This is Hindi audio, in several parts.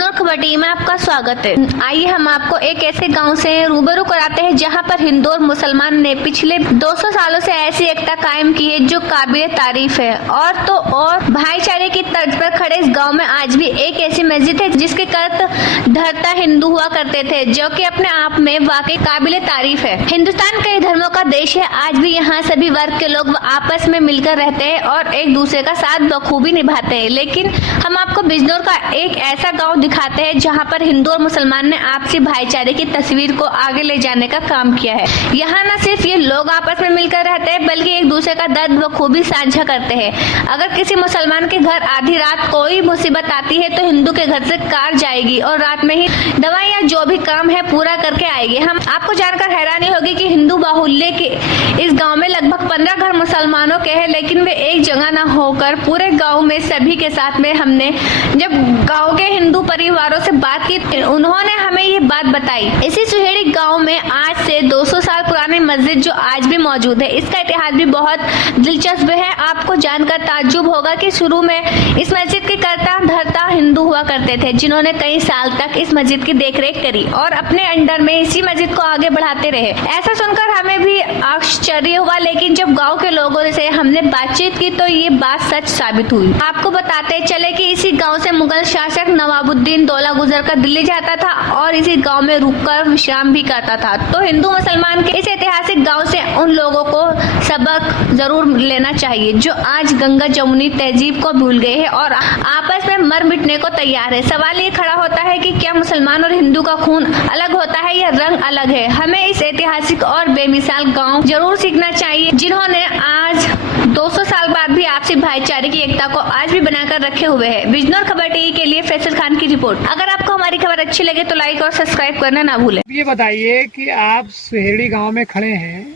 बिजनौर खबर टीवी में आपका स्वागत है। आइए हम आपको एक ऐसे गांव से रूबरू कराते हैं जहां पर हिंदू और मुसलमान ने पिछले 200 सालों से ऐसी एकता कायम की है जो काबिल तारीफ है। और तो और भाईचारे की तर्ज पर खड़े इस गांव में आज भी एक ऐसी मस्जिद है जिसके कर्त धर्ता हिंदू हुआ करते थे, जो कि अपने आप में वाकई काबिल तारीफ है। हिंदुस्तान कई धर्मों का देश है, आज भी यहाँ सभी वर्ग के लोग आपस में मिलकर रहते हैं और एक दूसरे का साथ बखूबी निभाते हैं। लेकिन हम आपको बिजनौर का एक ऐसा गांव दिखाते हैं जहां पर हिंदू और मुसलमान ने आपसी भाईचारे की तस्वीर को आगे ले जाने का काम किया है। यहाँ न सिर्फ ये लोग आपस में मिलकर रहते हैं बल्कि एक दूसरे का दर्द बखूबी साझा करते हैं। अगर किसी मुसलमान के घर आधी रात कोई मुसीबत आती है तो हिंदू के घर से कार जाएगी और रात में ही दवाई या जो भी काम है पूरा करके आएगी। हम आपको जानकर हैरानी होगी कि हिंदू बाहुल्य के इस गाँव में लगभग 15 घर मुसलमानों के हैं, लेकिन वे एक जगह न होकर पूरे गाँव में सभी के साथ में हमने जब गांव के हिंदू परिवारों से बात की, उन्होंने हमें ये बात बताई। इसी सुहेड़ी गांव में आज से 200 साल पुरानी मस्जिद जो आज भी मौजूद है, इसका इतिहास भी बहुत दिलचस्प है। आपको जानकर ताज्जुब होगा कि शुरू में इस मस्जिद के कर्ता धर्ता हिंदू हुआ करते थे, जिन्होंने कई साल तक इस मस्जिद की देखरेख करी और अपने अंडर में इसी मस्जिद को आगे बढ़ाते रहे। ऐसा सुनकर हमें भी आश्चर्य हुआ, लेकिन जब गाँव के लोगों से हमने बातचीत की तो ये बात सच साबित हुई। आपको बताते चले कि इसी गाँव से मुगल शासक नवाबुद्दीन दौला गुजरकर दिल्ली जाता था और इसी गांव में रुककर विश्राम भी करता था। तो हिंदू मुसलमान के इस ऐतिहासिक गांव से उन लोगों को सबक जरूर लेना चाहिए जो आज गंगा जमुनी तहजीब को भूल गए हैं और आपस में मर मिटने को तैयार है। सवाल ये खड़ा होता है कि क्या मुसलमान और हिंदू का खून अलग होता है या रंग अलग है? हमें इस ऐतिहासिक और बेमिसाल गाँव जरूर सीखना चाहिए, जिन्होंने आज 200 साल बाद भी आपसी भाईचारे की एकता को आज भी बनाकर रखे हुए हैं। बिजनौर खबर टीवी के लिए फैसल खान की रिपोर्ट। अगर आपको हमारी खबर अच्छी लगे तो लाइक और सब्सक्राइब करना ना भूलें। ये बताइए कि आप सुहेड़ी गांव में खड़े हैं,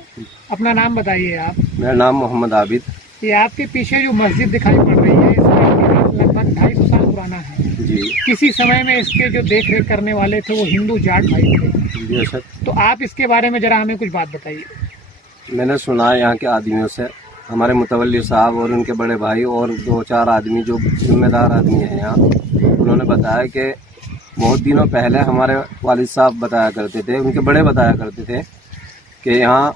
अपना नाम बताइए आप। मेरा नाम मोहम्मद आबिद। ये आपके पीछे जो मस्जिद दिखाई पड़ रही है, इसका इतिहास लगभग 250 साल पुराना है जी। किसी समय में इसके जो देख रेख करने वाले थे वो हिंदू जाट भाई थे। जी सर। तो आप इसके बारे में जरा हमें कुछ बात बताइए। मैंने सुना है यहाँ के आदमियों से, हमारे मुतवल्ली साहब और उनके बड़े भाई और 2-4 आदमी जो जिम्मेदार आदमी हैं यहाँ, उन्होंने बताया कि बहुत दिनों पहले हमारे वालिद साहब बताया करते थे, उनके बड़े बताया करते थे कि यहाँ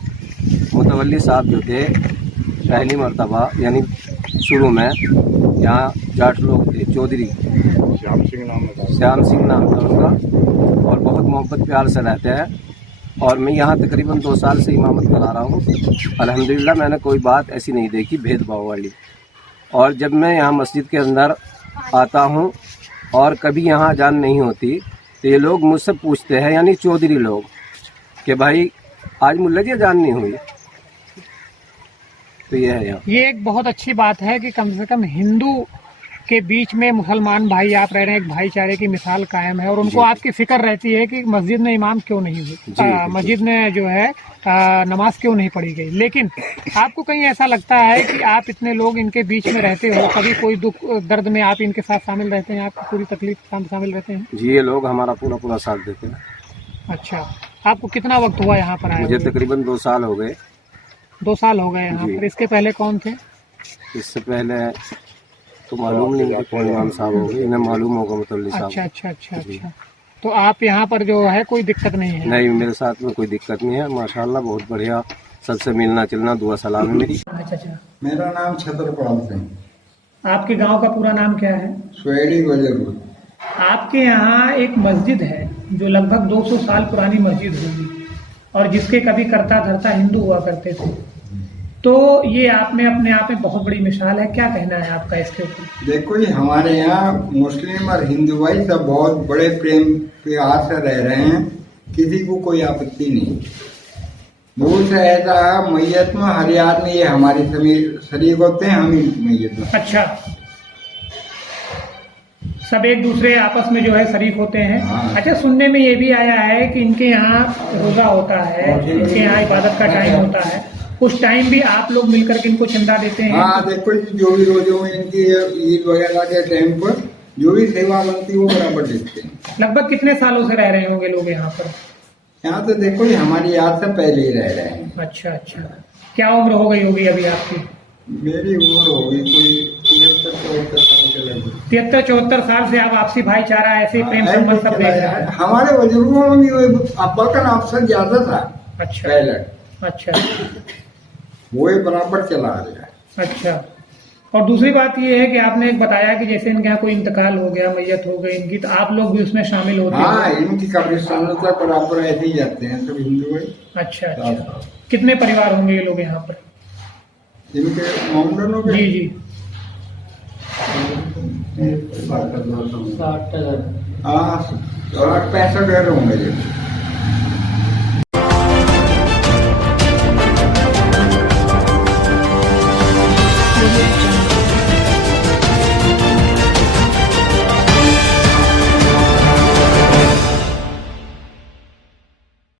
मुतवल्ली साहब जो थे पहली मर्तबा यानी शुरू में यहाँ जाट लोग थे, चौधरी श्याम सिंह नाम था उनका, और बहुत मोहब्बत प्यार से रहते हैं। और मैं यहाँ तकरीबन 2 साल से इमामत करा रहा हूँ। अल्हम्दुलिल्लाह मैंने कोई बात ऐसी नहीं देखी भेदभाव वाली। और जब मैं यहाँ मस्जिद के अंदर आता हूँ और कभी यहाँ अजान नहीं होती तो ये लोग मुझसे पूछते हैं, यानी चौधरी लोग, कि भाई आज मुल्ला जी अजान नहीं हुई। तो ये है यहाँ। ये एक बहुत अच्छी बात है कि कम से कम हिंदू के बीच में मुसलमान भाई आप रह रहे हैं, एक भाईचारे की मिसाल कायम है और उनको आपकी फिक्र रहती है कि मस्जिद में इमाम क्यों नहीं हुई, मस्जिद में जो है नमाज क्यों नहीं पढ़ी गई। लेकिन आपको कहीं ऐसा लगता है कि आप इतने लोग इनके बीच में रहते हो, कभी कोई दुख दर्द में आप इनके साथ शामिल रहते हैं, आपकी पूरी तकलीफ शामिल रहते हैं? जी, ये लोग हमारा पूरा साथ देते हैं। अच्छा, आपको कितना वक्त हुआ यहाँ पर आए? मुझे तकरीबन 2 साल हो गए। 2 साल हो गए यहाँ पर। इसके पहले कौन थे? इससे पहले तो मालूम नहीं, मुझे कौन इमाम साहब हो गए, इन्हें मालूम होगा मुतल्ली साहब। अच्छा। तो आप यहाँ पर जो है कोई दिक्कत नहीं है? नहीं, मेरे साथ में कोई दिक्कत नहीं है, माशाल्लाह बहुत बढ़िया, सबसे मिलना जुलना दुआ सलाम है मेरी। अच्छा। मेरा नाम छत्रपाल सिंह। आपके गांव का पूरा नाम क्या है? सुहेड़ी वजरपुर। आपके यहाँ एक मस्जिद है जो लगभग 200 साल पुरानी मस्जिद होगी और जिसके कभी कर्ता धर्ता हिंदू हुआ करते थे, तो ये आप में अपने आप में बहुत बड़ी मिसाल है। क्या कहना है आपका इसके ऊपर? देखो जी, हमारे यहाँ मुस्लिम और हिंदू भाई सब बहुत बड़े प्रेम प्यार से रह रहे हैं, किसी को कोई आपत्ति नहीं। दूर से ऐसा है, मैयत में हर आदमी ये हमारे शरीक होते हैं, हम इनकी मैयत में। अच्छा, सब एक दूसरे आपस में जो है शरीक होते हैं। हाँ। अच्छा, सुनने में ये भी आया है कि इनके यहाँ रोजा होता है, इनके यहाँ इबादत का टाइम होता है, उस टाइम भी आप लोग मिलकर के इनको चंदा देते हैं? हाँ, देखो जो भी रोजों में इनकी ईद वगैरह के टाइम पर जो भी सेवा बनती है वो बराबर देते हैं। लगभग कितने सालों से रह रहे होंगे लोग यहाँ पर? यहाँ तो देखो ये हमारी याद से पहले ही रह रहे हैं। अच्छा। क्या उम्र हो गई होगी अभी आपकी? मेरी उम्र होगी कोई 73-74 साल के लगभग। 73-74 साल से आप आपसी भाईचारा ऐसे प्रेम संबंध सब देख रहे हैं। हमारे बुजुर्गों में भी अब्बा का अवसर ज्यादा था अच्छा पहले, अच्छा वो ही बराबर चला रहा है। अच्छा। और दूसरी बात ये है कि आपने एक बताया कि जैसे इनके यहाँ कोई इंतकाल हो गया, मैयत हो गई इनकी, तो आप लोग भी उसमें शामिल होते हाँ, हैं? इनकी कब्रिस्तानों तक बराबर ऐसे ही जाते हैं सब हिंदू भाई। अच्छा अच्छा। कितने परिवार होंगे ये लोग यहाँ पर? इनके मोमडनों के जी जी। हाँ, 60-65 घर होंगे।